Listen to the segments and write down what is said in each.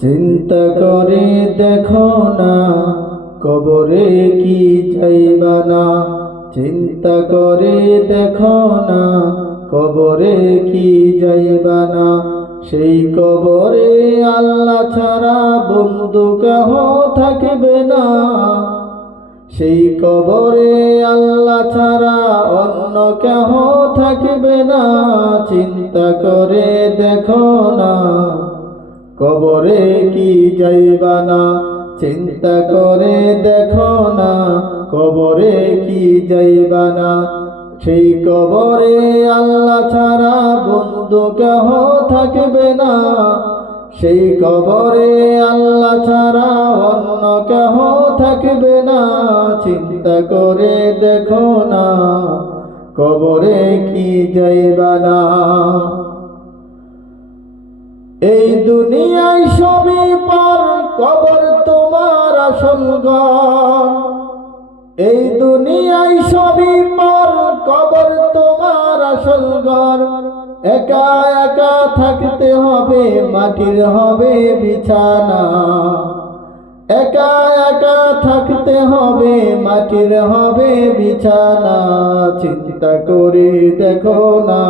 চিন্তা করে দেখো না কবরে কি যাইবা না। চিন্তা করে দেখো না কবরে কি যাইবা না। সেই কবরে আল্লাহ ছাড়া বন্ধু কেহ থাকবে না। সেই কবরে আল্লাহ ছাড়া অন্য কেহ থাকবে না। চিন্তা করে দেখো না কবরে কি যাইবা না। চিন্তা করে দেখো না কবরে কি যাইবা না। সেই কবরে আল্লাহ ছাড়া বন্ধু কেহ থাকবে না। সেই কবরে আল্লাহ ছাড়া অন্য কেহ থাকবে না। চিন্তা করে দেখো না কবরে কি যাইবা না। এই দুনিয়ায় সবই পর, কবর তোমার আসল ঘর। এই দুনিয়ায় সবই পর, কবর তোমার আসল ঘর। একা একা থাকতে হবে, মাটির হবে বিছানা। একা একা থাকতে হবে, মাটির হবে বিছানা। চিন্তা করে দেখো না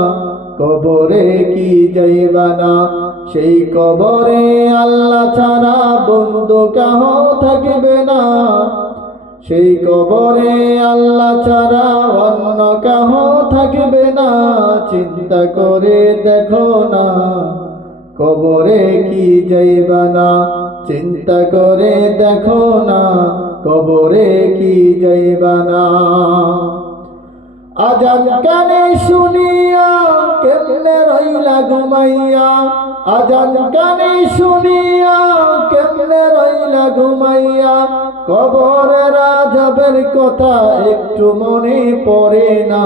কবরে কি যাইবা না। সেই কবরে আল্লাহ ছাড়া বন্ধু কেহ থাকবে না। সেই কবরে আল্লাহ ছাড়া অন্য কেহ থাকবে না। চিন্তা করে দেখো না কবরে কি যাইবা না। চিন্তা করে দেখো না কবরে কি যাইবা না। আজান কানে শুনিয়া কেমনে রইলা ঘুমাইয়া। আজান কানে শুনিয়া কেমনে রইলা ঘুমাইয়া। কবরের আযাবের কথা একটু মনে পড়ে না।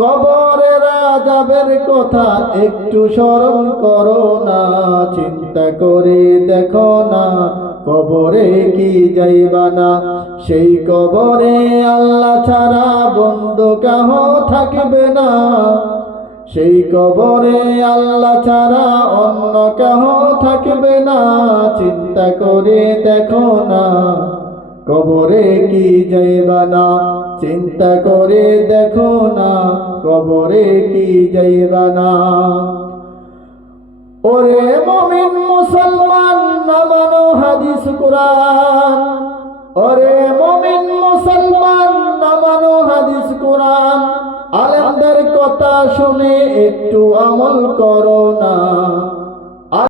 কবরের আযাবের কথা একটু স্মরণ করো না। চিন্তা করে দেখো না কবরে কি যাইবা না। সেই কবরে আল্লাহ ছাড়া বন্ধু কেহ থাকবে না। সেই কবরে আল্লাহ ছাড়া অন্য কেহ থাকবে না। চিন্তা করে দেখো না কবরে কি যাইবা না। চিন্তা করে দেখো না কবরে কি যাইবা না। ওরে মুমিন মুসলমান না মানো হাদিস কুরআন। ওরে মুমিন মুসলমান না মানো হাদিস কুরআন। আলেমদের কথা শুনে একটু আমল করো না।